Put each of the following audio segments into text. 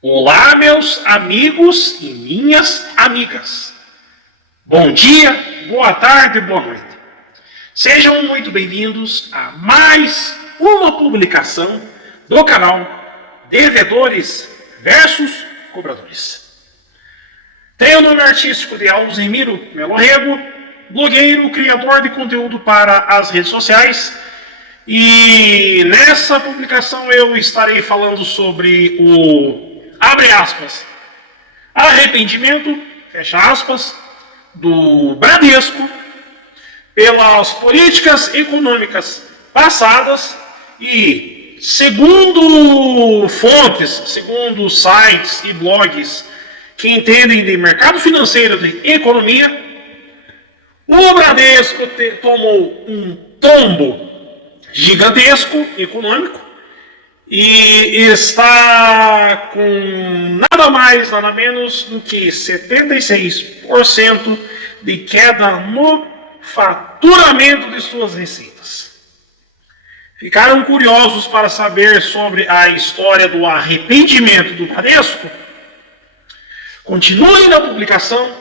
Olá, meus amigos e minhas amigas. Bom dia, boa tarde, boa noite. Sejam muito bem-vindos a mais uma publicação do canal Devedores versus Cobradores. Tenho o nome artístico de Alzemiro Melorrego, blogueiro, criador de conteúdo para as redes sociais. E nessa publicação eu estarei falando sobre abre aspas, arrependimento, fecha aspas, do Bradesco pelas políticas econômicas passadas e, segundo fontes, segundo sites e blogs que entendem de mercado financeiro, de economia, o Bradesco tomou um tombo gigantesco econômico e está com nada mais, nada menos do que 76% de queda no faturamento de suas receitas. Ficaram curiosos para saber sobre a história do arrependimento do Bradesco? Continuem na publicação,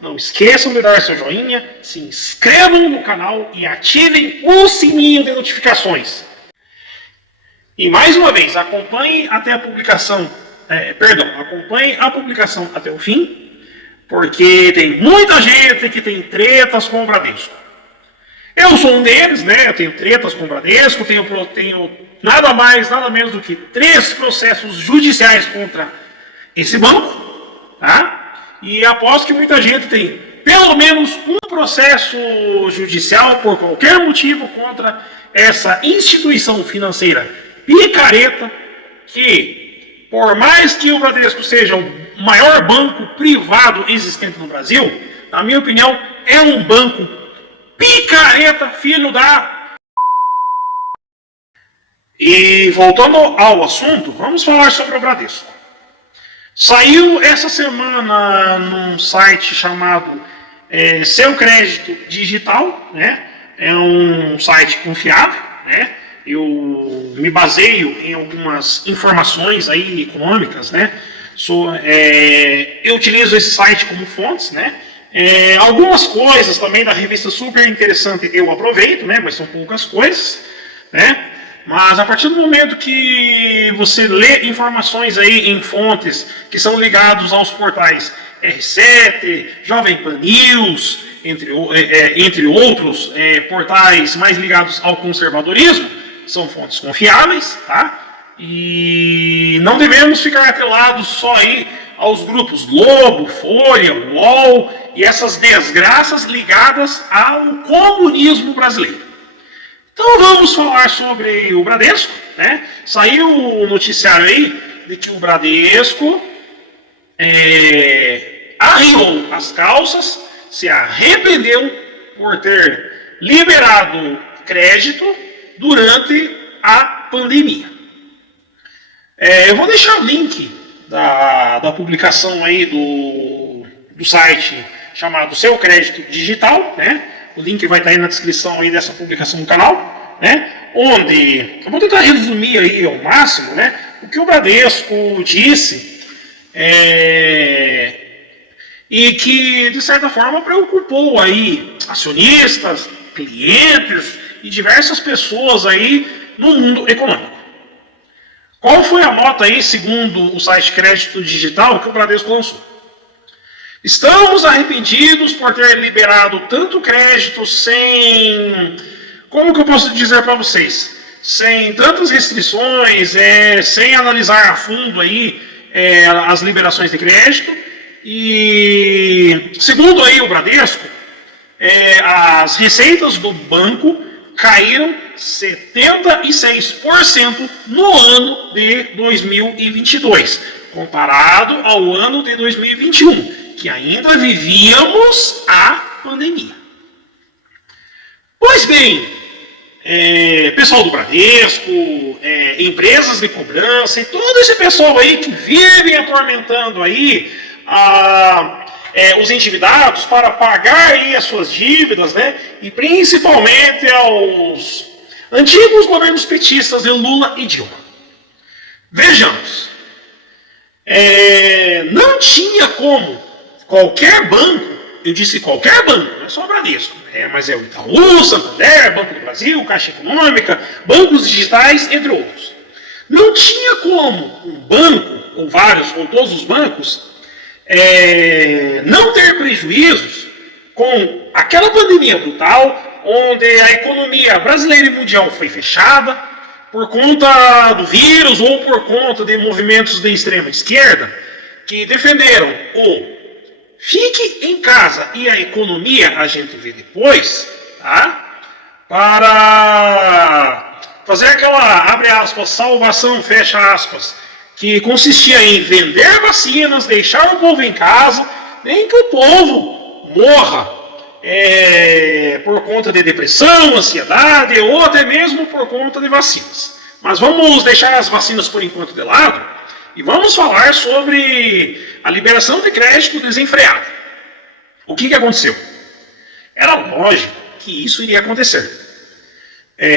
não esqueçam de dar seu joinha, se inscrevam no canal e ativem o sininho de notificações. E mais uma vez, acompanhe até a publicação, acompanhe a publicação até o fim, porque tem muita gente que tem tretas com o Bradesco. Eu sou um deles, né? Eu tenho tretas com o Bradesco, tenho nada mais, nada menos do que 3 processos judiciais contra esse banco, tá? E aposto que muita gente tem pelo menos um processo judicial por qualquer motivo contra essa instituição financeira picareta, que, por mais que o Bradesco seja o maior banco privado existente no Brasil, na minha opinião, é um banco picareta, filho da... E voltando ao assunto, vamos falar sobre o Bradesco. Saiu essa semana num site chamado Seu Crédito Digital, né? É um site confiável, né? Eu me baseio em algumas informações aí econômicas, né? Eu utilizo esse site como fontes, né? Algumas coisas também da revista super interessante eu aproveito, né? Mas são poucas coisas, né? Mas a partir do momento que você lê informações aí em fontes que são ligados aos portais R7, Jovem Pan News, entre outros portais mais ligados ao conservadorismo, são fontes confiáveis, tá? E não devemos ficar atrelados só aí aos grupos Globo, Folha, UOL e essas desgraças ligadas ao comunismo brasileiro. Então vamos falar sobre o Bradesco, né? Saiu o noticiário aí de que o Bradesco arriou as calças, se arrependeu por ter liberado crédito durante a pandemia. Eu vou deixar o link da publicação aí do site chamado Seu Crédito Digital, né? O link vai estar aí na descrição aí dessa publicação do canal, né? Onde eu vou tentar resumir aí ao máximo, né? O que o Bradesco disse e que de certa forma preocupou aí acionistas, clientes e diversas pessoas aí no mundo econômico. Qual foi a nota aí, segundo o site Crédito Digital, que o Bradesco lançou? Estamos arrependidos por ter liberado tanto crédito sem... Como que eu posso dizer para vocês? Sem tantas restrições, sem analisar a fundo aí as liberações de crédito. E segundo aí o Bradesco, as receitas do banco caíram 76% no ano de 2022, comparado ao ano de 2021, que ainda vivíamos a pandemia. Pois bem, pessoal do Bradesco, empresas de cobrança e todo esse pessoal aí que vive atormentando aí os endividados para pagar aí as suas dívidas, né? E principalmente aos antigos governos petistas de Lula e Dilma. Vejamos, não tinha como qualquer banco, eu disse qualquer banco, não é só o Bradesco, mas é o Itaú, Santander, Banco do Brasil, Caixa Econômica, bancos digitais, entre outros. Não tinha como um banco, ou vários, ou todos os bancos, não ter prejuízos com aquela pandemia brutal, onde a economia brasileira e mundial foi fechada por conta do vírus ou por conta de movimentos de extrema esquerda que defenderam o fique em casa e a economia a gente vê depois, tá? Para fazer aquela, abre aspas, salvação, fecha aspas, que consistia em vender vacinas, deixar o povo em casa, nem que o povo morra por conta de depressão, ansiedade ou até mesmo por conta de vacinas. Mas vamos deixar as vacinas por enquanto de lado e vamos falar sobre a liberação de crédito desenfreado. O que aconteceu? Era lógico que isso iria acontecer.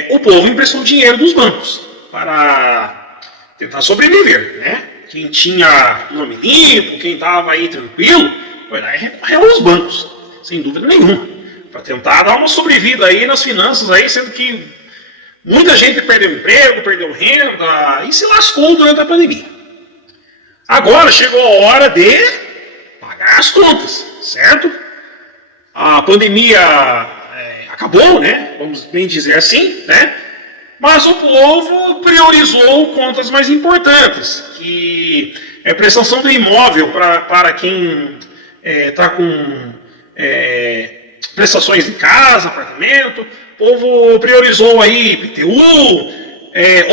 O povo emprestou dinheiro dos bancos para tentar sobreviver, né? Quem tinha nome limpo, quem estava aí tranquilo, foi lá e recorreu aos bancos, sem dúvida nenhuma, para tentar dar uma sobrevida aí nas finanças aí, sendo que muita gente perdeu emprego, perdeu renda e se lascou durante a pandemia. Agora chegou a hora de pagar as contas, certo? A pandemia acabou, né? Vamos bem dizer assim, né? Mas o povo priorizou contas mais importantes, que é prestação do imóvel para quem está com prestações de casa, apartamento. O povo priorizou aí IPTU,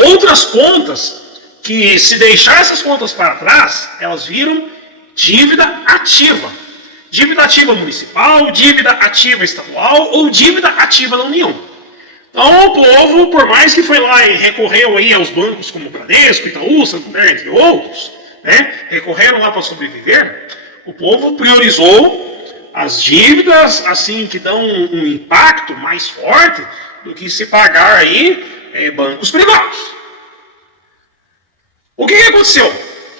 outras contas que, se deixar essas contas para trás, elas viram dívida ativa. Dívida ativa municipal, dívida ativa estadual ou dívida ativa da União. Então o povo, por mais que foi lá e recorreu aí aos bancos como Bradesco, Itaú, Santander, entre outros, né, recorreram lá para sobreviver, o povo priorizou as dívidas, assim, que dão um impacto mais forte do que se pagar aí bancos privados. O que aconteceu?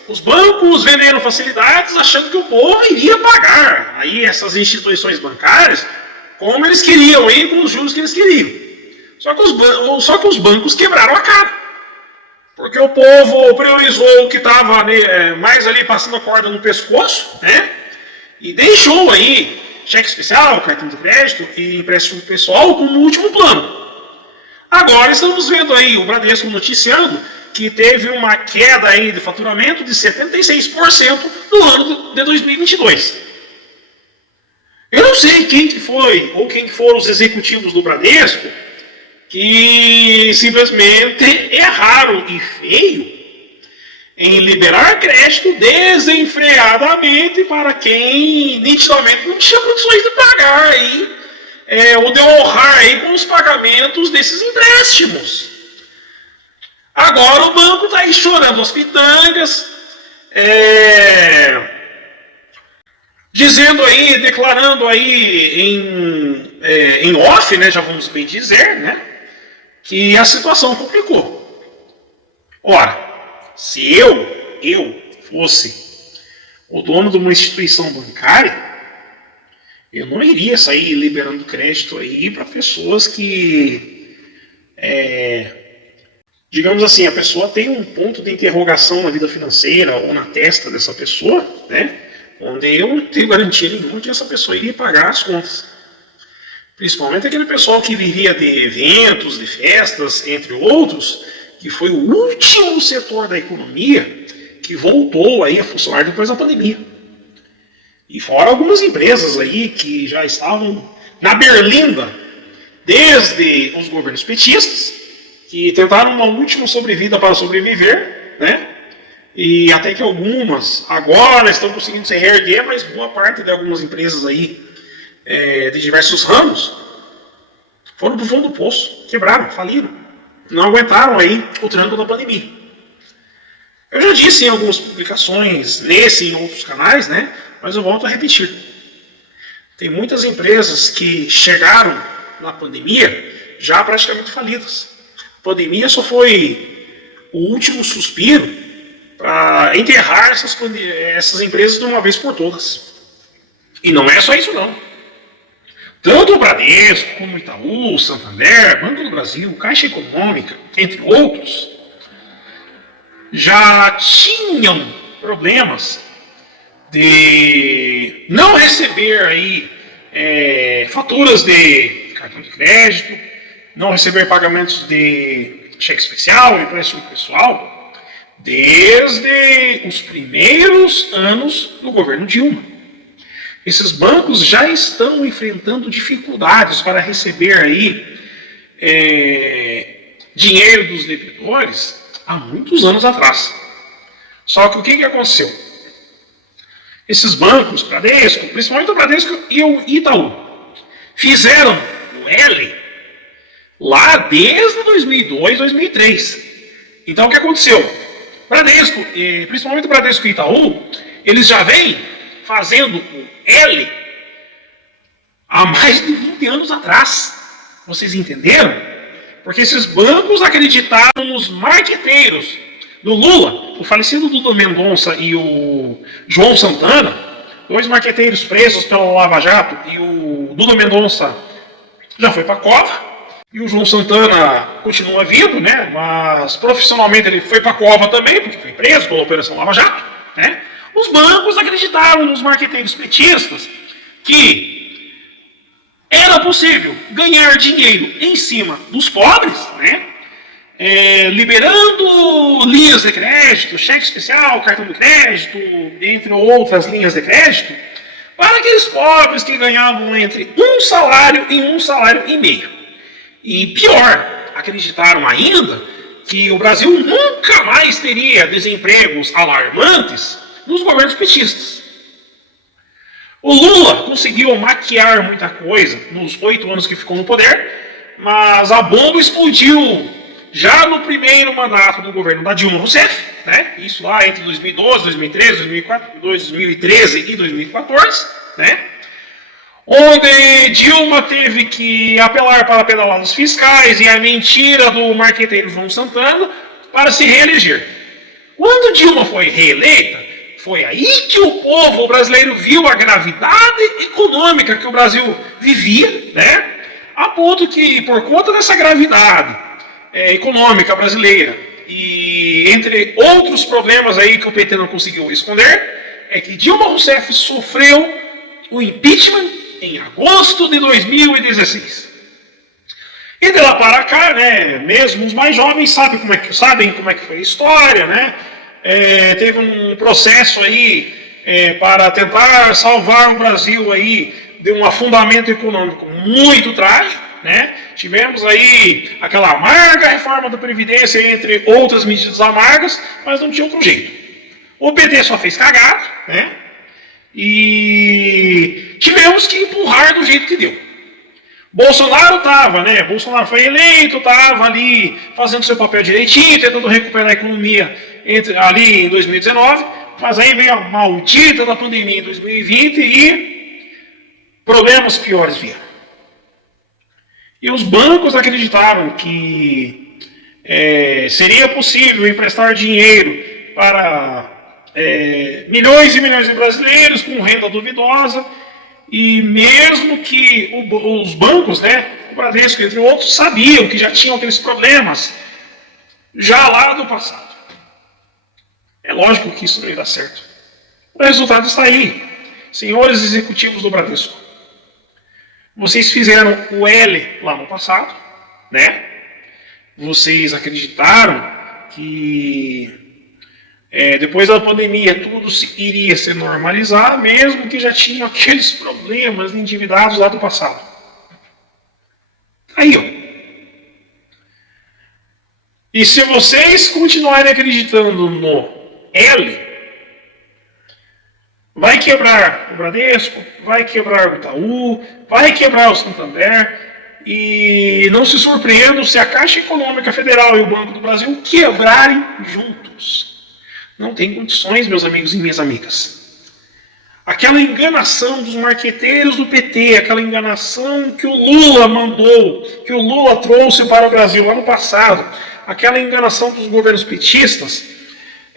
Os bancos venderam facilidades achando que o povo iria pagar aí essas instituições bancárias como eles queriam, aí, com os juros que eles queriam. Só que os bancos quebraram a cara. Porque o povo priorizou o que estava mais ali passando a corda no pescoço, né? E deixou aí cheque especial, cartão de crédito e empréstimo pessoal como último plano. Agora estamos vendo aí o Bradesco noticiando que teve uma queda aí de faturamento de 76% no ano de 2022. Eu não sei quem que foi, ou quem que foram os executivos do Bradesco, que simplesmente erraram e feio em liberar crédito desenfreadamente para quem nitidamente não tinha condições de pagar aí, ou de honrar aí com os pagamentos desses empréstimos. Agora o banco está aí chorando as pitangas, dizendo aí, declarando aí em off, né, já vamos bem dizer, né, que a situação complicou. Ora, se eu fosse o dono de uma instituição bancária, eu não iria sair liberando crédito aí para pessoas que, digamos assim, a pessoa tem um ponto de interrogação na vida financeira ou na testa dessa pessoa, né, onde eu não tenho garantia nenhuma que essa pessoa iria pagar as contas. Principalmente aquele pessoal que vivia de eventos, de festas, entre outros, que foi o último setor da economia que voltou aí a funcionar depois da pandemia. E fora algumas empresas aí que já estavam na berlinda desde os governos petistas, que tentaram uma última sobrevida para sobreviver, né? E até que algumas agora estão conseguindo se reerguer, mas boa parte de algumas empresas aí de diversos ramos foram para o fundo do poço, quebraram, faliram, não aguentaram aí o tranco da pandemia. Eu já disse em algumas publicações, nesse e em outros canais, né? Mas eu volto a repetir. Tem muitas empresas que chegaram na pandemia já praticamente falidas. A pandemia só foi o último suspiro para enterrar essas empresas de uma vez por todas. E não é só isso não. Tanto o Bradesco, como o Itaú, Santander, Banco do Brasil, Caixa Econômica, entre outros, já tinham problemas de não receber aí faturas de cartão de crédito, não receber pagamentos de cheque especial, empréstimo pessoal, desde os primeiros anos do governo Dilma. Esses bancos já estão enfrentando dificuldades para receber aí dinheiro dos devedores há muitos anos atrás. Só que o que aconteceu? Esses bancos, Bradesco, principalmente o Bradesco e o Itaú, fizeram o L lá desde 2002, 2003. Então o que aconteceu? Bradesco, principalmente o Bradesco e Itaú, eles já vêm fazendo o L há mais de 20 anos atrás. Vocês entenderam? Porque esses bancos acreditaram nos marqueteiros do Lula, o falecido Duda Mendonça e o João Santana, dois marqueteiros presos pela Lava Jato, e o Duda Mendonça já foi para a cova, e o João Santana continua vivo, né? Mas profissionalmente ele foi para a cova também, porque foi preso pela Operação Lava Jato, né? Os bancos acreditaram nos marqueteiros petistas que era possível ganhar dinheiro em cima dos pobres, né? Liberando linhas de crédito, cheque especial, cartão de crédito, entre outras linhas de crédito, para aqueles pobres que ganhavam entre um salário e um salário e meio. E pior, acreditaram ainda que o Brasil nunca mais teria desempregos alarmantes nos governos petistas. O Lula conseguiu maquiar muita coisa nos 8 anos que ficou no poder, mas a bomba explodiu já no primeiro mandato do governo da Dilma Rousseff, né? Isso lá entre 2012, 2013, 2013 e 2014, né? Onde Dilma teve que apelar para pedaladas fiscais e a mentira do marqueteiro João Santana para se reeleger. Quando Dilma foi reeleita, foi aí que o povo brasileiro viu a gravidade econômica que o Brasil vivia, né? A ponto que, por conta dessa gravidade econômica brasileira e entre outros problemas aí que o PT não conseguiu esconder, é que Dilma Rousseff sofreu o impeachment em agosto de 2016. E de lá para cá, né, mesmo os mais jovens sabem como é que foi a história, né? Teve um processo aí para tentar salvar o Brasil aí de um afundamento econômico muito trágico, né? Tivemos aí aquela amarga reforma da Previdência, entre outras medidas amargas, mas não tinha outro jeito. O PT só fez cagada, né? E tivemos que empurrar do jeito que deu. Bolsonaro estava, né? Bolsonaro foi eleito, estava ali fazendo seu papel direitinho, tentando recuperar a economia ali em 2019, mas aí veio a maldita da pandemia em 2020 e problemas piores vieram. E os bancos acreditaram que seria possível emprestar dinheiro para milhões e milhões de brasileiros com renda duvidosa, e mesmo que os bancos, né, o Bradesco, entre outros, sabiam que já tinham aqueles problemas já lá do passado. É lógico que isso não ia dar certo. O resultado está aí. Senhores executivos do Bradesco, vocês fizeram o L lá no passado, né? Vocês acreditaram que depois da pandemia tudo iria se normalizar, mesmo que já tinham aqueles problemas endividados lá do passado. Aí, ó. E se vocês continuarem acreditando no L, vai quebrar o Bradesco, vai quebrar o Itaú, vai quebrar o Santander, e não se surpreendam se a Caixa Econômica Federal e o Banco do Brasil quebrarem juntos. Não tem condições, meus amigos e minhas amigas. Aquela enganação dos marqueteiros do PT, aquela enganação que o Lula mandou, que o Lula trouxe para o Brasil ano passado, aquela enganação dos governos petistas,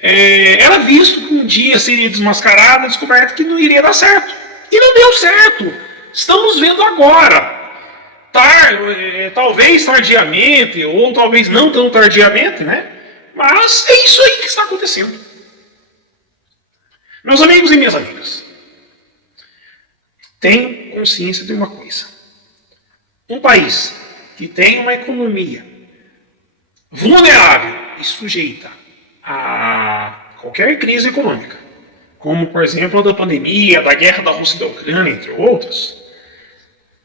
era visto que um dia seria desmascarado, descoberto que não iria dar certo. E não deu certo. Estamos vendo agora. Talvez tardiamente, ou talvez não tão tardiamente, né? Mas é isso aí que está acontecendo. Meus amigos e minhas amigas, tenham consciência de uma coisa. Um país que tem uma economia vulnerável e sujeita a qualquer crise econômica, como por exemplo a da pandemia, da guerra da Rússia e da Ucrânia, entre outras,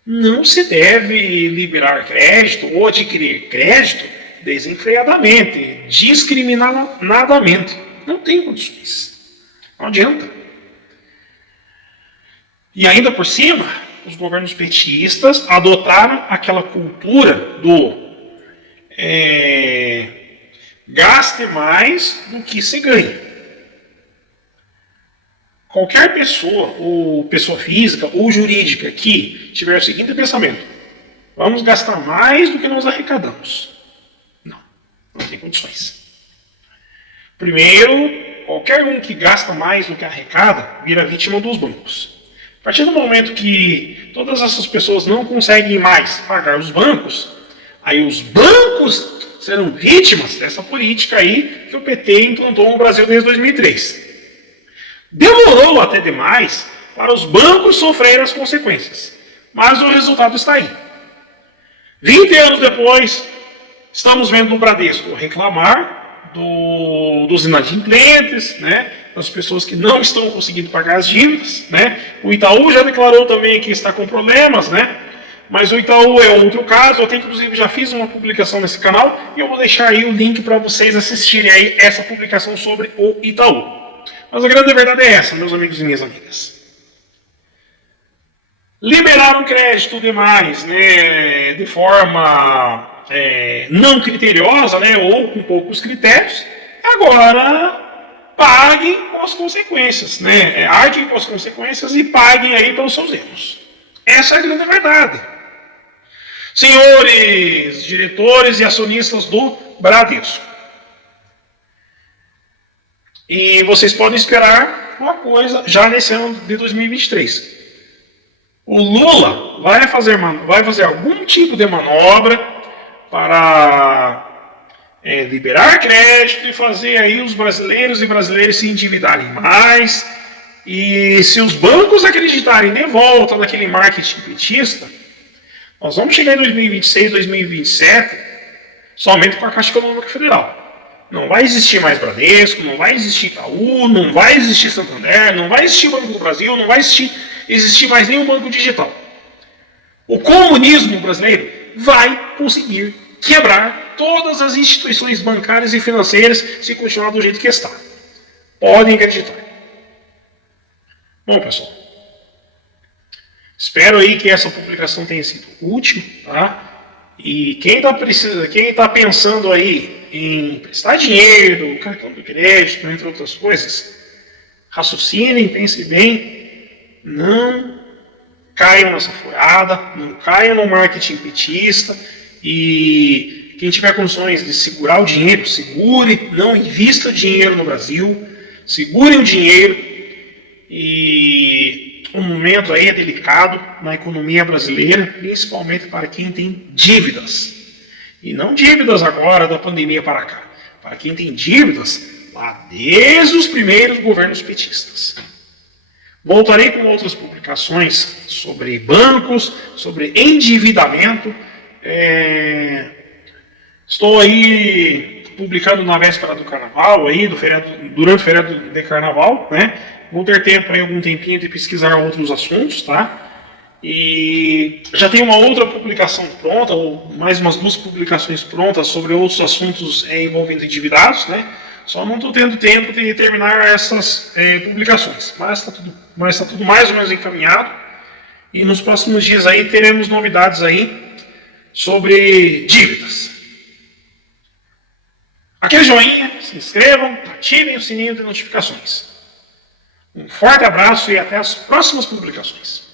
não se deve liberar crédito ou adquirir crédito desenfreadamente, discriminadamente. Não tem condições. Não adianta. E ainda por cima, os governos petistas adotaram aquela cultura do gaste mais do que se ganha. Qualquer pessoa, ou pessoa física ou jurídica que tiver o seguinte pensamento: vamos gastar mais do que nós arrecadamos. Não tem condições. Primeiro, qualquer um que gasta mais do que arrecada vira vítima dos bancos. A partir do momento que todas essas pessoas não conseguem mais pagar os bancos, aí os bancos serão vítimas dessa política aí que o PT implantou no Brasil desde 2003. Demorou até demais para os bancos sofrerem as consequências, mas o resultado está aí. 20 anos depois, estamos vendo o Bradesco reclamar dos inadimplentes, né, das pessoas que não estão conseguindo pagar as dívidas, né. O Itaú já declarou também que está com problemas, né, mas o Itaú é outro caso. Eu até, inclusive, já fiz uma publicação nesse canal e eu vou deixar aí o link para vocês assistirem aí essa publicação sobre o Itaú. Mas a grande verdade é essa, meus amigos e minhas amigas. Liberaram crédito demais, né, de forma não criteriosa, né, ou com poucos critérios. Agora, paguem com as consequências, né, arquem com as consequências e paguem aí pelos seus erros. Essa é a grande verdade. Senhores diretores e acionistas do Bradesco, e vocês podem esperar uma coisa já nesse ano de 2023. O Lula vai fazer algum tipo de manobra para liberar crédito e fazer aí os brasileiros e brasileiras se endividarem mais. E se os bancos acreditarem de volta naquele marketing petista, nós vamos chegar em 2026, 2027 somente com a Caixa Econômica Federal. Não vai existir mais Bradesco, não vai existir Itaú, não vai existir Santander, não vai existir Banco do Brasil, não vai existir mais nenhum banco digital. O comunismo brasileiro vai conseguir quebrar todas as instituições bancárias e financeiras se continuar do jeito que está. Podem acreditar. Bom, pessoal, espero aí que essa publicação tenha sido útil, tá? E quem está pensando aí em prestar dinheiro, cartão de crédito, entre outras coisas, raciocinem, pensem bem, não caiam nessa furada, não caiam no marketing petista, e quem tiver condições de segurar o dinheiro, segure, não invista dinheiro no Brasil, segure o dinheiro, e o momento aí é delicado na economia brasileira, principalmente para quem tem dívidas. E não dívidas agora da pandemia para cá. Para quem tem dívidas lá desde os primeiros governos petistas. Voltarei com outras publicações sobre bancos, sobre endividamento. Estou aí publicando na véspera do carnaval, aí, durante o feriado de carnaval, né? Vou ter tempo aí, algum tempinho de pesquisar outros assuntos, tá? E já tem uma outra publicação pronta, ou mais umas 2 publicações prontas sobre outros assuntos envolvendo endividados, né? Só não estou tendo tempo de terminar essas publicações, mas está tudo mais ou menos encaminhado. E nos próximos dias aí teremos novidades aí sobre dívidas. Aquele joinha, se inscrevam, ativem o sininho de notificações. Um forte abraço e até as próximas publicações.